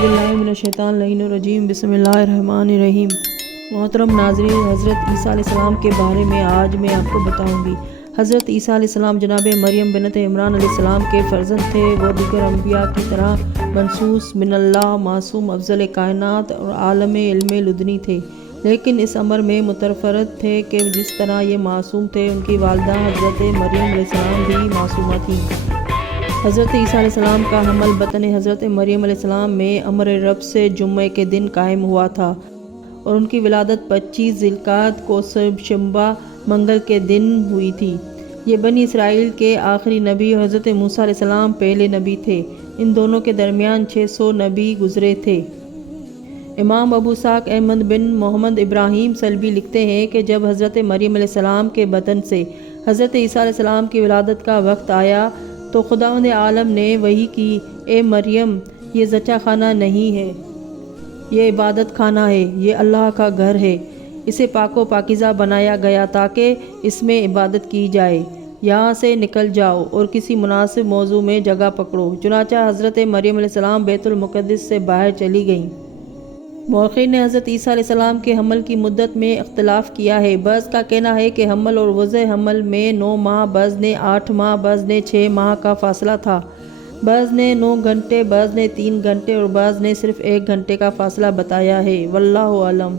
बिस्मिल्लाहिर्रहमानिर्रहीम। बिस्मिल्लाहिर्रहमानिर्रहीम। मोहतरम नाज़रीन, हज़रत ईसा अलैहिस्सलाम के बारे में आज मैं आपको बताऊंगी। हज़रत ईसा अलैहिस्सलाम जनाब मरियम बिनत इमरान अलैहिस्सलाम के फ़र्जंद थे। वो दीगर अंबिया की तरह मनसूस मिनल्लाह, मासूम, अफ़ज़ल कायनात और आलम इल्म लुदनी थे, लेकिन इस अमर में मुतफ़र्रिद थे कि जिस तरह ये मासूम थे, उनकी वालिदा हज़रत मरियम अलैहिस्सलाम भी मासूमा थीं। हज़रत ईसा अलैहिस्सलाम का हमल बतन हज़रत मरियम अलैहिस्सलाम में अमर रब से जुम्मे के दिन कायम हुआ था और उनकी विलादत 25 ज़िलक़ाद को शंबा मंगल के दिन हुई थी। ये बनी इसराइल के आखिरी नबी और हज़रत मूसा अलैहिस्सलाम पहले नबी थे। इन दोनों के दरमियान 600 नबी गुज़रे थे। इमाम अबू इस्हाक़ अहमद बिन मोहम्मद इब्राहीम सल्बी लिखते हैं कि जब हज़रत मरियम अलैहिस्सलाम के बतन से हज़रत ईसा अलैहिस्सलाम की विलादत का वक्त आया तो खुदावंद आलम ने वही की, ए मरियम, ये ज़चा खाना नहीं है, ये इबादत खाना है, ये अल्लाह का घर है। इसे पाको पाकीज़ा बनाया गया ताकि इसमें इबादत की जाए। यहाँ से निकल जाओ और किसी मुनासिब मौजू में जगह पकड़ो। चुनांचे हज़रत मरियम अलैहिस्सलाम बैतुल मुक़द्दस से बाहर चली गईं। मौख़िन ने हज़रत ईसा अलैहिस्सलाम के हमल की मुद्दत में इख्तिलाफ़ किया है। बज़ का कहना है कि हमल और वज़े हमल में 9 माह, बज़ ने 8 माह, बज़ ने 6 माह का फ़ासला था। बज़ ने 9 घंटे, बज़ ने 3 घंटे और बज़ ने सिर्फ़ 1 घंटे का फ़ासला बताया है। वल्लाहु आलम।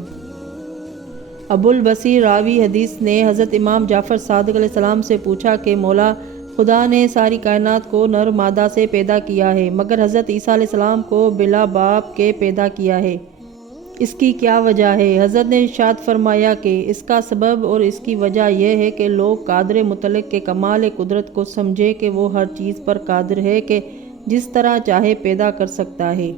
अबुल बसीर रावी हदीस ने हज़रत इमाम जाफ़र सादिक़ अलैहिस्सलाम से पूछा कि मौला, खुदा ने सारी कायनात को नर मादा से पैदा किया है, मगर हज़रत ईसा अलैहिस्सलाम को बिला बाप के पैदा किया है, इसकी क्या वजह है? हज़रत ने इरशाद फरमाया कि इसका सबब और इसकी वजह यह है कि लोग कादिर मुतलक के कमाल कुदरत को समझे कि वो हर चीज़ पर कादिर है कि जिस तरह चाहे पैदा कर सकता है।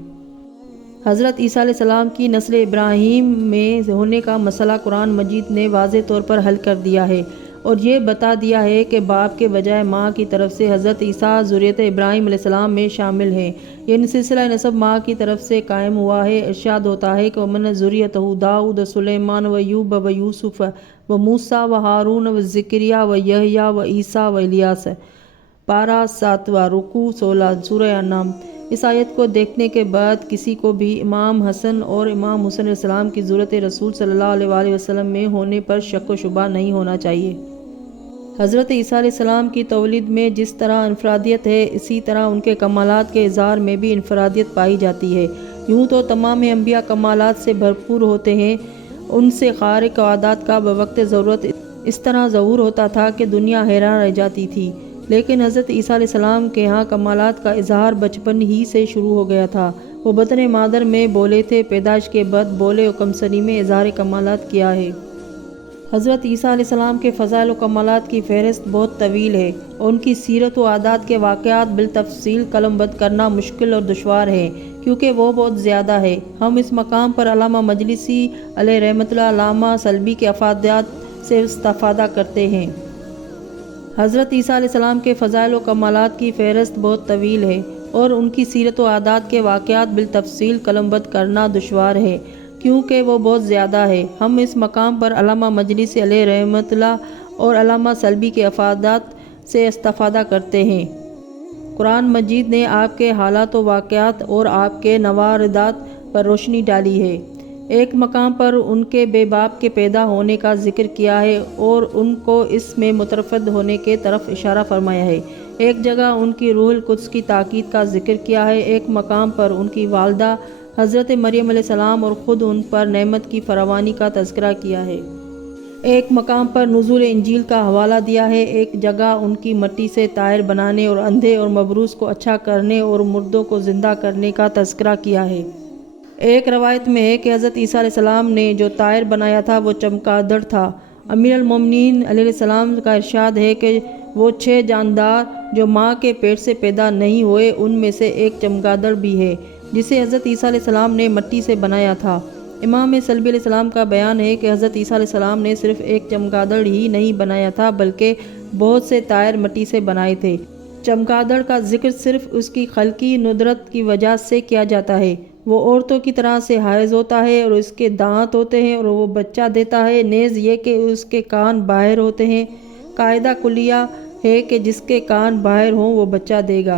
हज़रत ईसा अलैहिस्सलाम की नस्ल इब्राहीम में होने का मसला कुरान मजीद ने वाज़े तौर पर हल कर दिया है और ये बता दिया है कि बाप के बजाय माँ की तरफ से हज़रत ईसा ज़ुर्रियत इब्राहीम अलैहिस्सलाम में शामिल हैं। यानी सिलसिला नसब माँ की तरफ से कायम हुआ है। इरशाद होता है कि वमन ज़ुर्रियतहु दाऊद सुलेमान व यूब व यूसुफ व मूसा व हारून व ज़िक्रिया व यहया व ईसा व इलियास। पारा 7वां, रुकू 16, सूरह अन्नाम। इस आयत को देखने के बाद किसी को भी इमाम हसन और इमाम हुसैन अलैहिस्सलाम की ज़ुर्रियत रसूल सल्लल्लाहु अलैहि वसल्लम में होने पर शक व शुबा नहीं होना चाहिए। हज़रत ईसा अलैहिस्सलाम की तौलीद में जिस तरह इनफरादियत है, इसी तरह उनके कमालात के इज़हार में भी इनफरादियत पाई जाती है। यूँ तो तमाम अंबिया कमालात से भरपूर होते हैं, उनसे खारिक आदात का बवक्त ज़रूरत इस तरह ज़हूर होता था कि दुनिया हैरान रह जाती थी, लेकिन हज़रत ईसा अलैहिस्सलाम के यहाँ कमालात का इज़हार बचपन ही से शुरू हो गया था। वो बतन मादर में बोले थे, पैदाइश के बाद बोले और कमसनी में इज़हार कमालात किया है। हज़रत ईसा अलैहिस्सलाम के फ़ज़ाइल व कमालात की फ़हरिस्त बहुत तवील है और उनकी सीरत व आदात के वाक़यात बिलतफ़सील कलमबंद करना मुश्किल और दुश्वार है, क्योंकि वो बहुत ज़्यादा है। हम इस मकाम पर अल्लामा मजलिसी अलैहि रहमतुल्लाह, अल्लामा सल्बी के अफ़ादात से इस्तिफ़ादा करते हैं। हज़रत ईसा अलैहिस्सलाम के फ़ज़ाइल व कमालात की फ़हरिस्त बहुत तवील है और उनकी सीरत व आदात के वाक़यात बिलतफ़सील कलमबंद करना दुश्वार है, क्योंकि वो बहुत ज़्यादा है। हम इस मकाम पर अल्लामा मजलिसी अलैहि रहमतुल्लाह और अल्लामा सल्बी के अफ़ादात से इस्तिफ़ादा करते हैं। कुरान मजीद ने आपके हालात व वाक़यात और आपके नवारदात पर रोशनी डाली है। एक मकाम पर उनके बेबाप के पैदा होने का जिक्र किया है और उनको इसमें मुतरफ़िद होने के तरफ इशारा फरमाया है। एक जगह उनकी रूहुल कुद्स की ताकीद का जिक्र किया है। एक मकाम पर उनकी वालदा हज़रत मरियम अलैहिस्सलाम और ख़ुद उन पर नेमत की फरावानी का तज़किरा किया है। एक मकाम पर नुज़ूल इंजील का हवाला दिया है। एक जगह उनकी मिट्टी से तायर बनाने और अंधे और मबरूस को अच्छा करने और मुर्दों को ज़िंदा करने का तज़किरा किया है। एक रवायत में है कि हज़रत ईसा अलैहिस्सलाम ने जो तायर बनाया था वो चमगादड़ था। अमीर अल मोमिनीन अलैहिस्सलाम का इरशाद है कि वो 6 जानदार जो माँ के पेट से पैदा नहीं हुए, उनमें से एक चमगादड़ भी है, जिसे हज़रत ईसा अलैहिस्सलाम ने मिट्टी से बनाया था। इमाम सल्बी अलैहिस्सलाम का बयान है कि हज़रत ईसा अलैहिस्सलाम ने सिर्फ़ एक चमगादड़ ही नहीं बनाया था, बल्कि बहुत से तायर मिट्टी से बनाए थे। चमगादड़ का जिक्र सिर्फ़ उसकी खल्की नुदरत की वजह से किया जाता है। वो औरतों की तरह से हाइज़ होता है और उसके दांत होते हैं और वो बच्चा देता है। नेज़ ये कि उसके कान बाहर होते हैं। कायदा कुलिया है कि जिसके कान बाहर हों वो बच्चा देगा।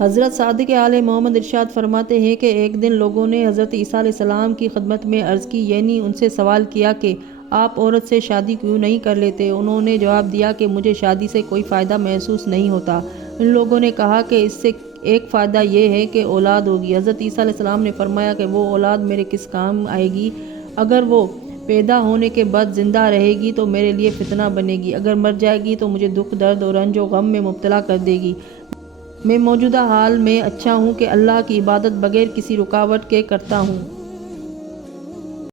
حضرت صادق آل محمد ارشاد فرماتے ہیں کہ ایک دن لوگوں نے حضرت عیسیٰ علیہ السلام کی خدمت میں عرض کی، یعنی ان سے سوال کیا کہ آپ عورت سے شادی کیوں نہیں کر لیتے؟ انہوں نے جواب دیا کہ مجھے شادی سے کوئی فائدہ محسوس نہیں ہوتا۔ ان لوگوں نے کہا کہ اس سے ایک فائدہ یہ ہے کہ اولاد ہوگی۔ حضرت عیسیٰ علیہ السلام نے فرمایا کہ وہ اولاد میرے کس کام آئے گی؟ اگر وہ پیدا ہونے کے بعد زندہ رہے گی تو میرے لیے فتنہ بنے گی، اگر مر جائے گی تو مجھے دکھ، درد اور رنج و غم میں مبتلا کر دے گی۔ میں موجودہ حال میں اچھا ہوں کہ اللہ کی عبادت بغیر کسی رکاوٹ کے کرتا ہوں۔